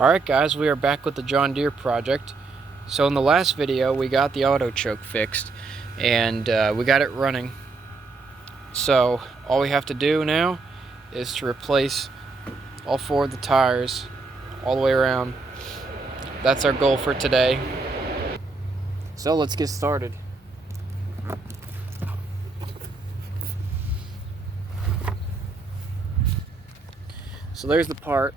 Alright guys, we are back with the John Deere project. So in the last video we got the auto choke fixed and we got it running. So all we have to do now is to replace all 4 of the tires all the way around. That's our goal for today. So let's get started. So there's the part.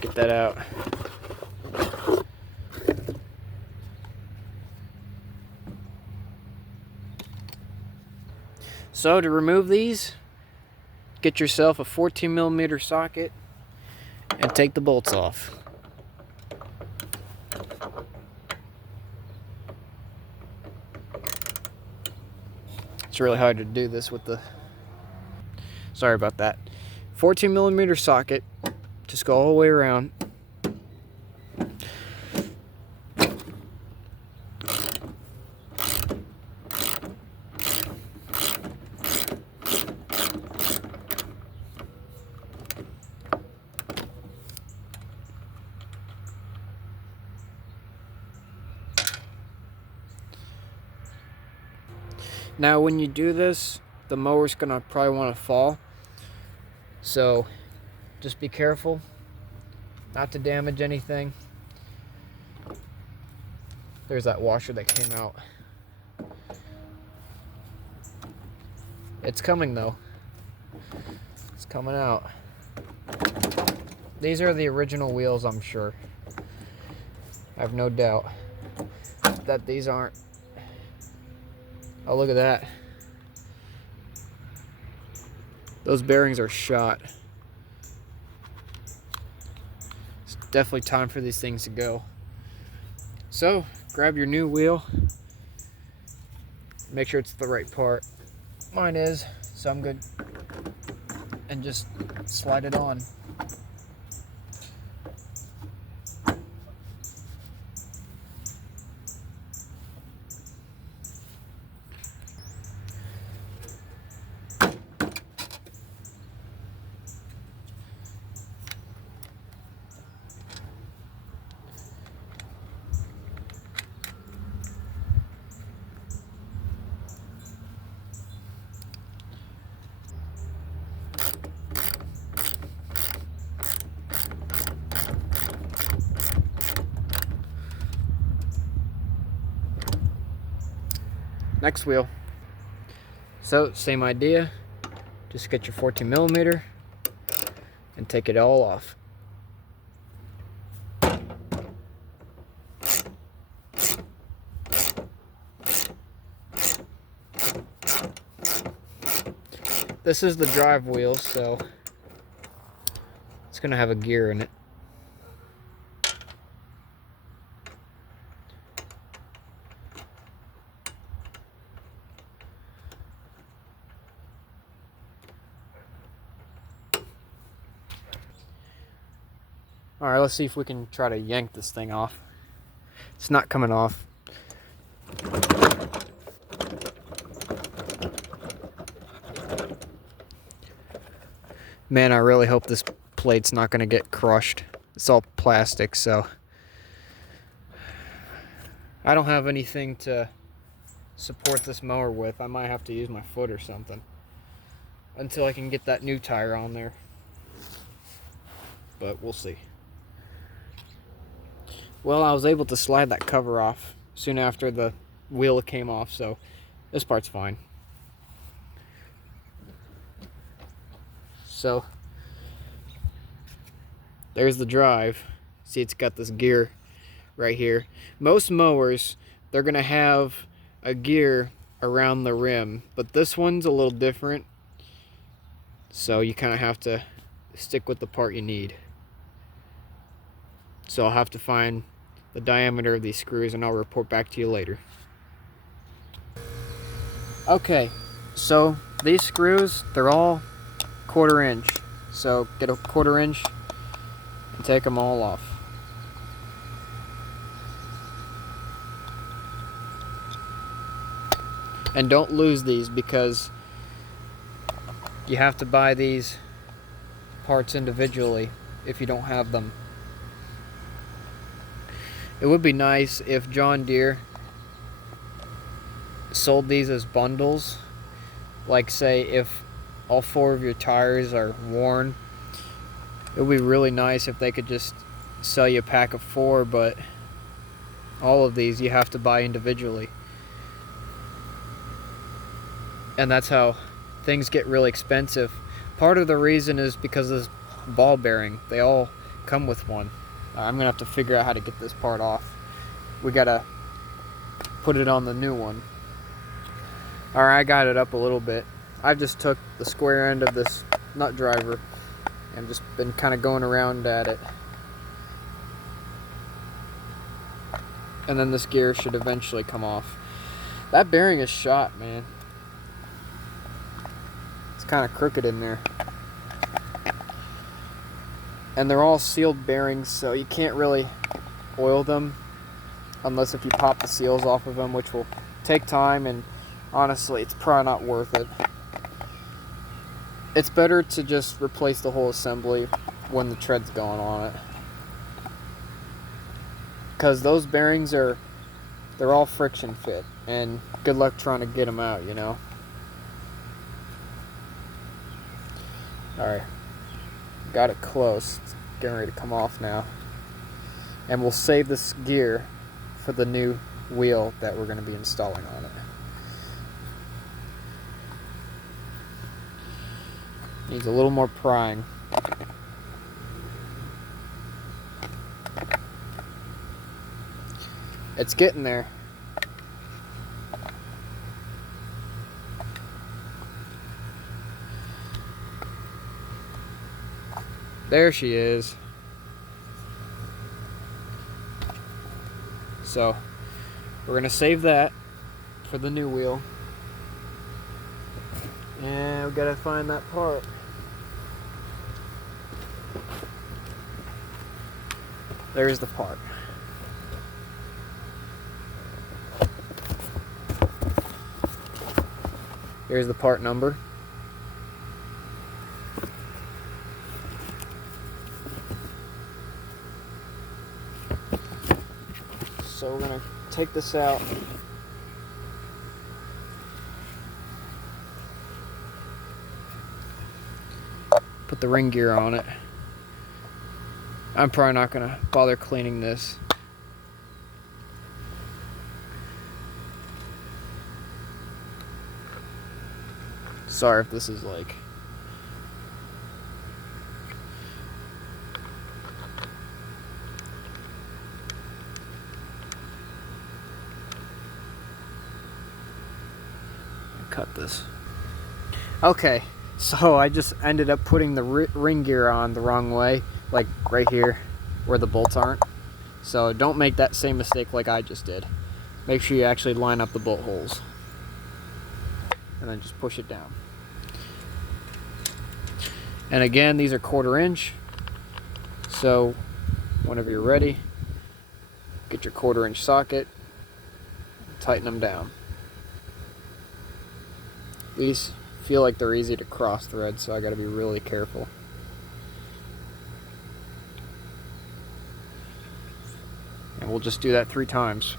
Get that out. So to remove these, get yourself a 14mm socket and take the bolts off. It's really hard to do this with the... Sorry about that. 14mm socket. Just go all the way around. Now when you do this, the mower's gonna probably want to fall. So just be careful not to damage anything. There's that washer that came out. It's coming though. It's coming out. These are the original wheels, I'm sure. I have no doubt that these aren't. Oh, look at that. Those bearings are shot. It's definitely time for these things to go. So, grab your new wheel. Make sure it's the right part. Mine is, so I'm good. And just slide it on. Next wheel. So same idea, just get your 14mm and take it all off. This is the drive wheel, so it's gonna have a gear in it. Alright, let's see if we can try to yank this thing off. It's not coming off. Man, I really hope this plate's not going to get crushed. It's all plastic, so... I don't have anything to support this mower with. I might have to use my foot or something until I can get that new tire on there. But we'll see. Well, I was able to slide that cover off soon after the wheel came off, so this part's fine. So, there's the drive. See, it's got this gear right here. Most mowers, they're gonna have a gear around the rim, but this one's a little different. So you kind of have to stick with the part you need. So I'll have to find the diameter of these screws and I'll report back to you later. Okay, so these screws, they're all 1/4 inch. So get a 1/4 inch and take them all off. And don't lose these because You have to buy these parts individually if you don't have them. It would be nice if John Deere sold these as bundles. Like, say, if all 4 of your tires are worn, it would be really nice if they could just sell you a pack of 4, but all of these you have to buy individually. And that's how things get really expensive. Part of the reason is because of this ball bearing. They all come with one. I'm gonna have to figure out how to get this part off. We gotta put it on the new one. Alright, I got it up a little bit. I've just took the square end of this nut driver and just been kind of going around at it. And then this gear should eventually come off. That bearing is shot, man. It's kind of crooked in there. And they're all sealed bearings, so you can't really oil them unless if you pop the seals off of them, which will take time, and honestly, it's probably not worth it. It's better to just replace the whole assembly when the tread's going on it. Because those bearings they're all friction fit, and good luck trying to get them out, you know. Alright, got it close. It's getting ready to come off now. And we'll save this gear for the new wheel that we're going to be installing on it. Needs a little more prying. It's getting there. There she is. So, we're going to save that for the new wheel. And we got to find that part. There's the part. Here's the part number. So we're going to take this out. Put the ring gear on it. I'm probably not going to bother cleaning this. Sorry if this is like... Cut this. Okay, so I just ended up putting the ring gear on the wrong way, like right here where the bolts aren't. So don't make that same mistake like I just did. Make sure you actually line up the bolt holes. And then just push it down. And again, these are 1/4 inch. So whenever you're ready, get your 1/4 inch socket, tighten them down. These feel like they're easy to cross thread, so I gotta be really careful. And we'll just do that 3 times.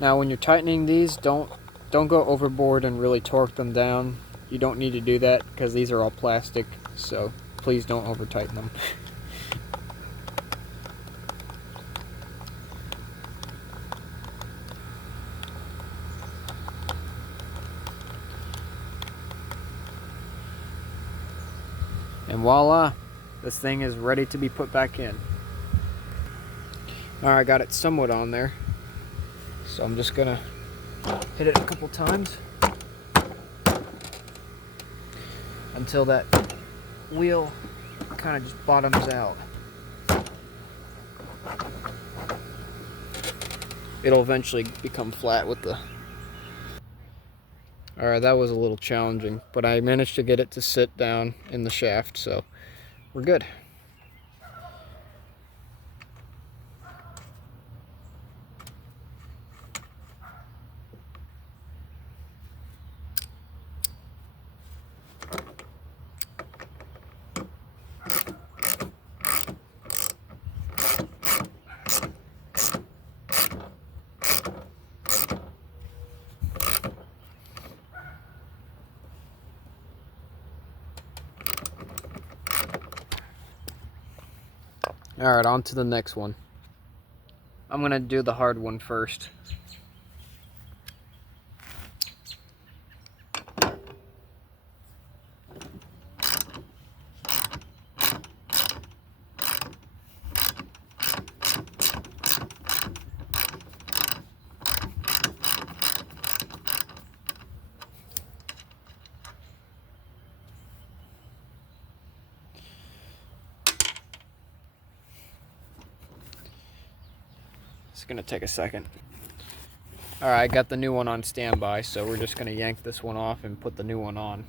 Now when you're tightening these, don't go overboard and really torque them down. You don't need to do that because these are all plastic, so please don't over tighten them. And voila, this thing is ready to be put back in. Alright, I got it somewhat on there. So I'm just gonna hit it a couple times until that wheel kind of just bottoms out. It'll eventually become flat with the... Alright, that was a little challenging, but I managed to get it to sit down in the shaft, so we're good. Alright, on to the next one. I'm going to do the hard one first. It's going to take a second. Alright, I got the new one on standby, so we're just going to yank this one off and put the new one on.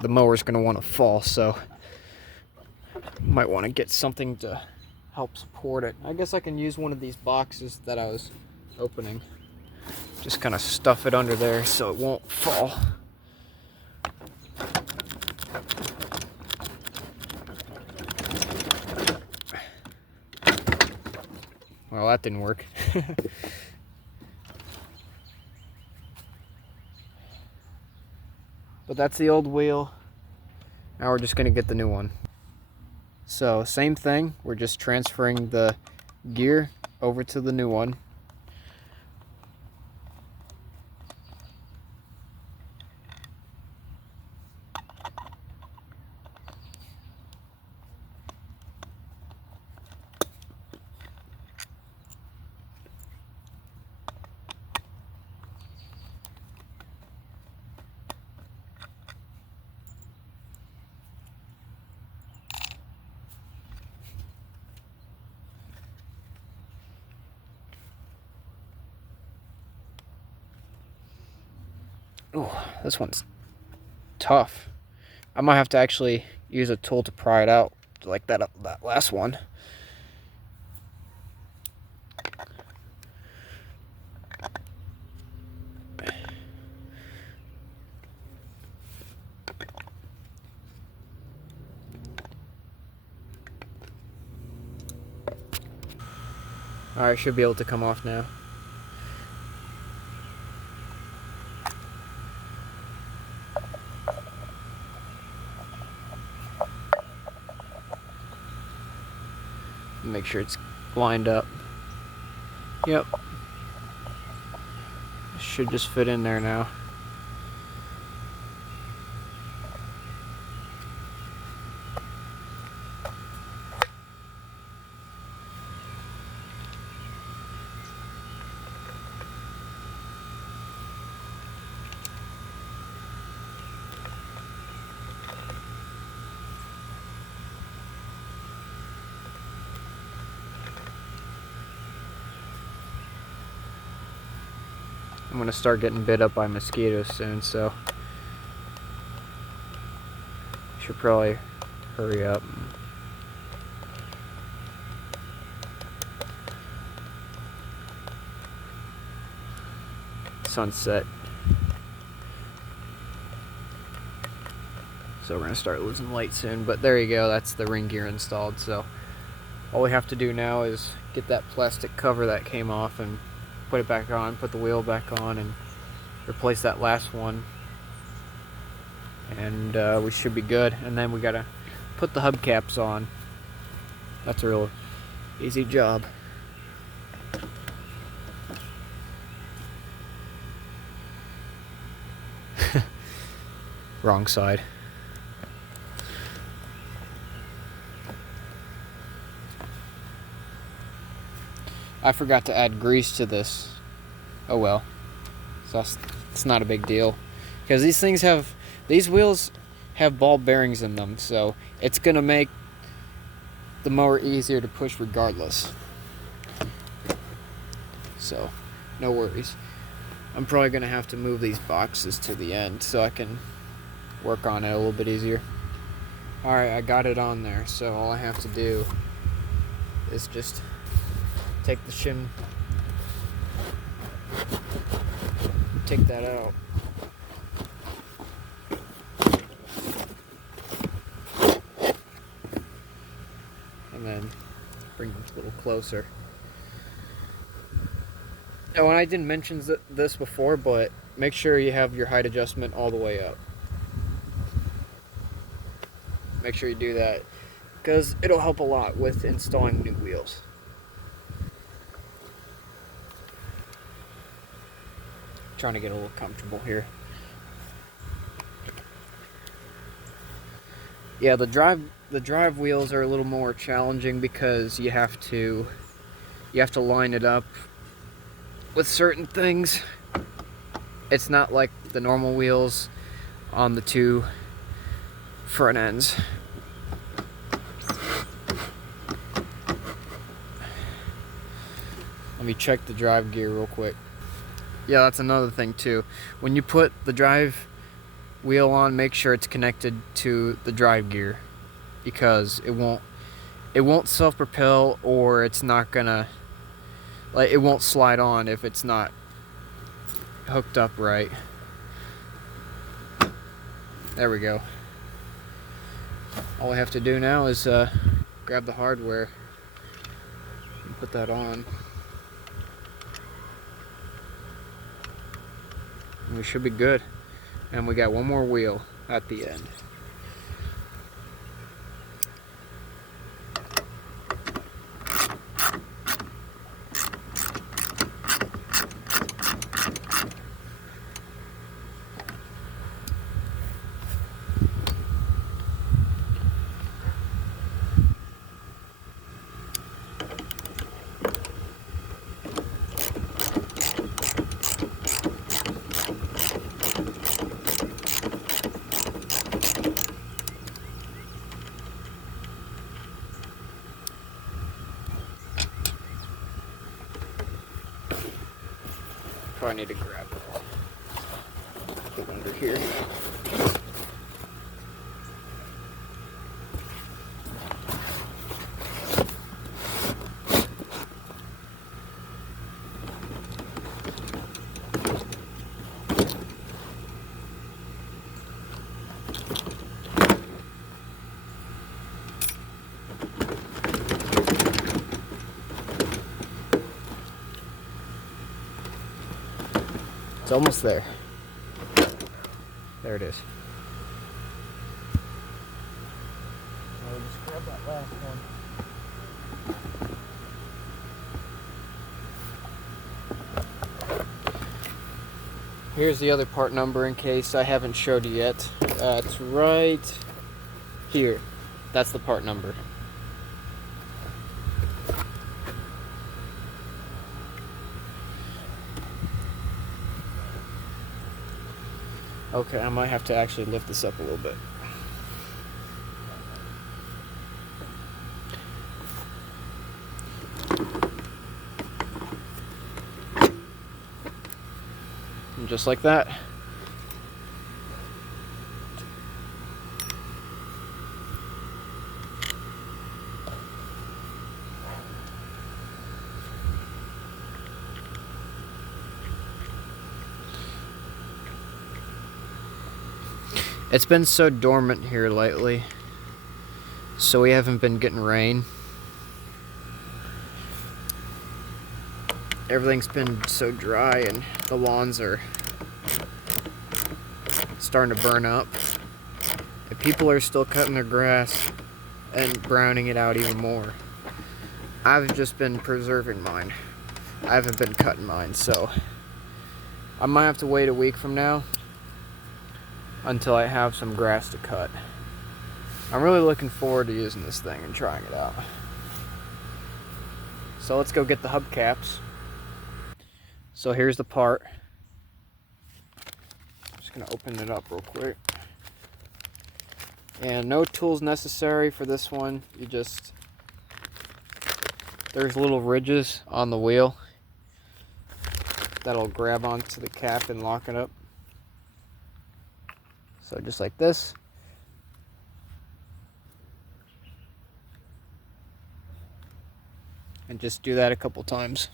The mower's going to want to fall, so might want to get something to help support it. I guess I can use one of these boxes that I was opening. Just kind of stuff it under there so it won't fall. Well, that didn't work. But that's the old wheel. Now we're just going to get the new one. So same thing, we're just transferring the gear over to the new one. Oh, this one's tough. I might have to actually use a tool to pry it out like that last one. Alright, should be able to come off now. Make sure it's lined up. Yep. Should just fit in there now. I'm gonna start getting bit up by mosquitoes soon, so should probably hurry up. Sunset. So we're gonna start losing light soon, but there you go, that's the ring gear installed. So all we have to do now is get that plastic cover that came off and put it back on, put the wheel back on, and replace that last one, and we should be good. And then we gotta put the hubcaps on. That's a real easy job. Wrong side. I forgot to add grease to this. Oh well. So it's not a big deal. Because these wheels have ball bearings in them, so it's gonna make the mower easier to push regardless. So, no worries. I'm probably gonna have to move these boxes to the end so I can work on it a little bit easier. Alright, I got it on there, so all I have to do is just take the shim, take that out. And then Bring this a little closer. Oh, and I didn't mention this before, but make sure you have your height adjustment all the way up. Make sure you do that, because it'll help a lot with installing new wheels. Trying to get a little comfortable here. Yeah, the drive wheels are a little more challenging because you have to line it up with certain things. It's not like the normal wheels on the two front ends. Let me check the drive gear real quick. Yeah, that's another thing too. When you put the drive wheel on, make sure it's connected to the drive gear, because it won't self-propel, or it's not gonna, like, it won't slide on if it's not hooked up right. There we go. All we have to do now is grab the hardware and put that on. And we should be good. And we got one more wheel at the end. Probably need to grab it. Get under here. It's almost there. There it is. I'll just grab that last one. Here's the other part number in case I haven't showed you yet. It's right here. That's the part number. Okay, I might have to actually lift this up a little bit. And just like that. It's been so dormant here lately, so we haven't been getting rain. Everything's been so dry and the lawns are starting to burn up. And people are still cutting their grass and browning it out even more. I've just been preserving mine. I haven't been cutting mine, so I might have to wait a week from now until I have some grass to cut. I'm really looking forward to using this thing and trying it out. So let's go get the hubcaps. So here's the part. Just gonna open it up real quick. And no tools necessary for this one. There's little ridges on the wheel that'll grab onto the cap and lock it up. So just like this. And just do that a couple times.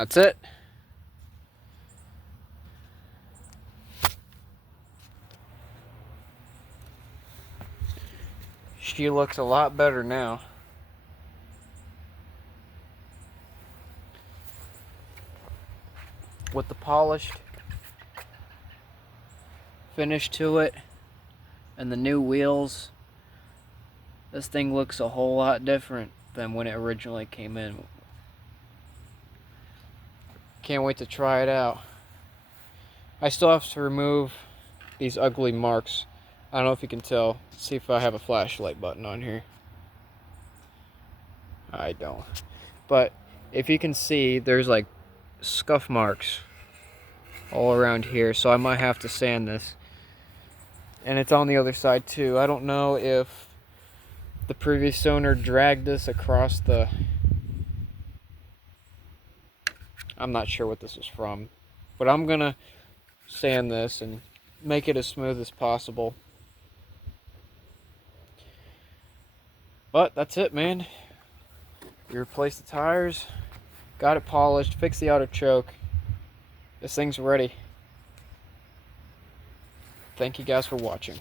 That's it. She looks a lot better now. With the polished finish to it and the new wheels, this thing looks a whole lot different than when it originally came in. Can't wait to try it out. I still have to remove these ugly marks. I don't know if you can tell. Let's see if I have a flashlight button on here. I don't. But if you can see, there's like scuff marks all around here, so I might have to sand this. And it's on the other side too. I don't know if the previous owner dragged this across the... I'm not sure what this is from, but I'm gonna sand this and make it as smooth as possible. But that's it, man. You replace the tires, got it polished, fixed the auto choke. This thing's ready. Thank you guys for watching.